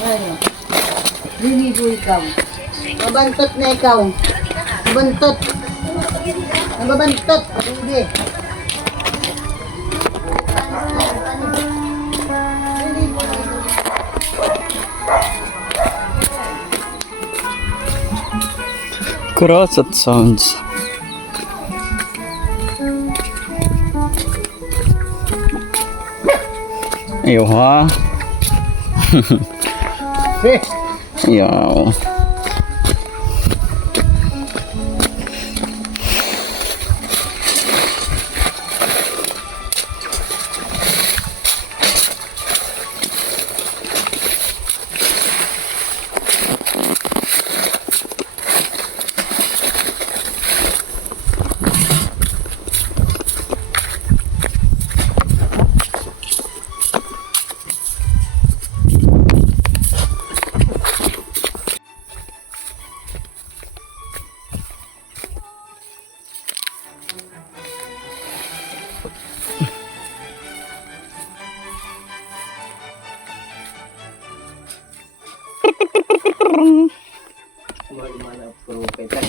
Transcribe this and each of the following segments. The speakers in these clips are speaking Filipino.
Ano? Liligo ikaw. Mabantot na ikaw. Mabantot. Mabantot. Hindi. Crosset sounds. Ayaw ha. Ayaw.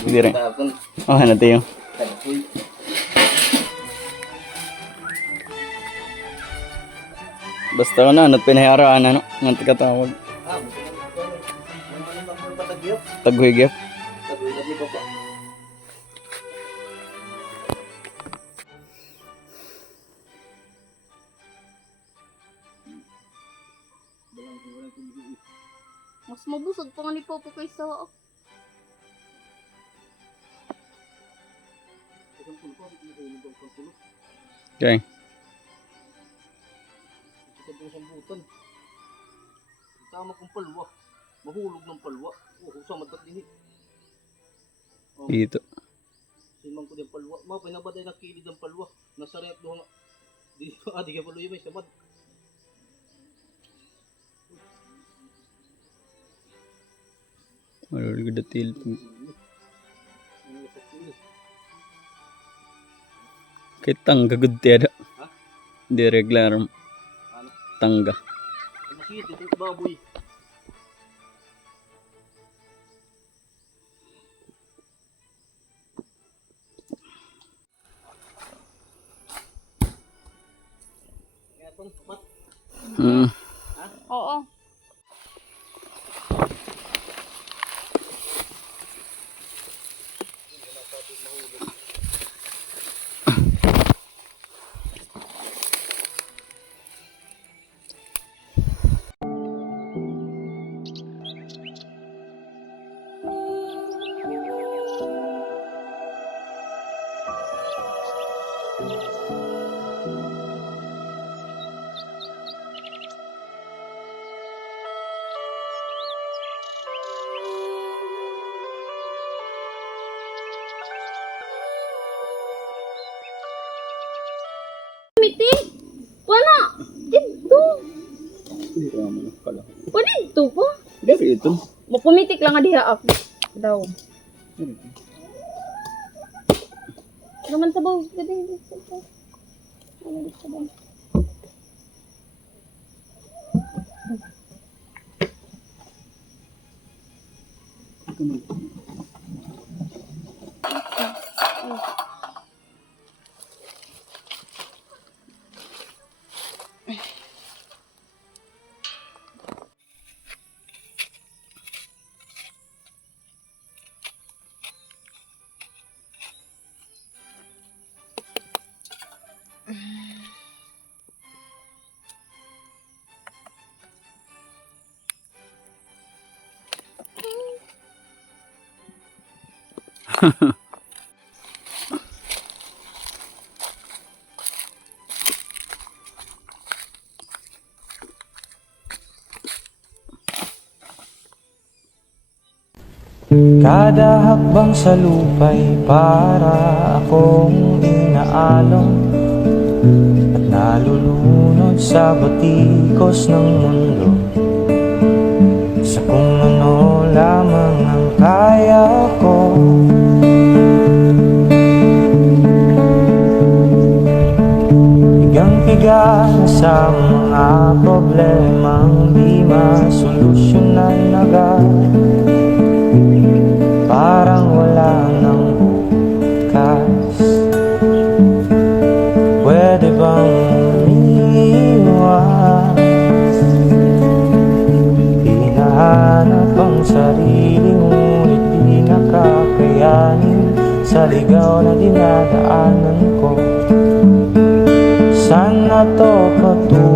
Hindi rin. Oh, ano tayo? Basta ko na, na't pinaharaan, ano? Nganti katawag. Taghuigip. Mas mabusog pa nga ni Popo kaysa ako. Okay. Tama kong palwa. Mahulog ng palwa. Sa matat din. Dito. Simang ko din palwa. Pinabaday na kilid ng palwa. Nasa rep doon. Dito, di ka palo yung may samad. Malulog na til. Kaya tangga good tiada. Di regular tangga. Masit, ito baboy. Oo. Miti, wala. Dito. Wala dito po. Dari itu. Mapumitik lang nga diha ako. Daw. Naman sabaw. Gading dito. Wala dito ba? Kada hakbang sa lupa'y para akong inaalon at nalulunod sa batikos ng mundo, sa kung ano lamang ang kaya ko. Higang-higa na sa mga problemang di masolusyonan agad. Parang wala nang bukas. Pwede bang umiwas? Hinahanap ang sarili ngunit di nakakayanin sa ligaw na dinadaanan ko. Saan na to patungo?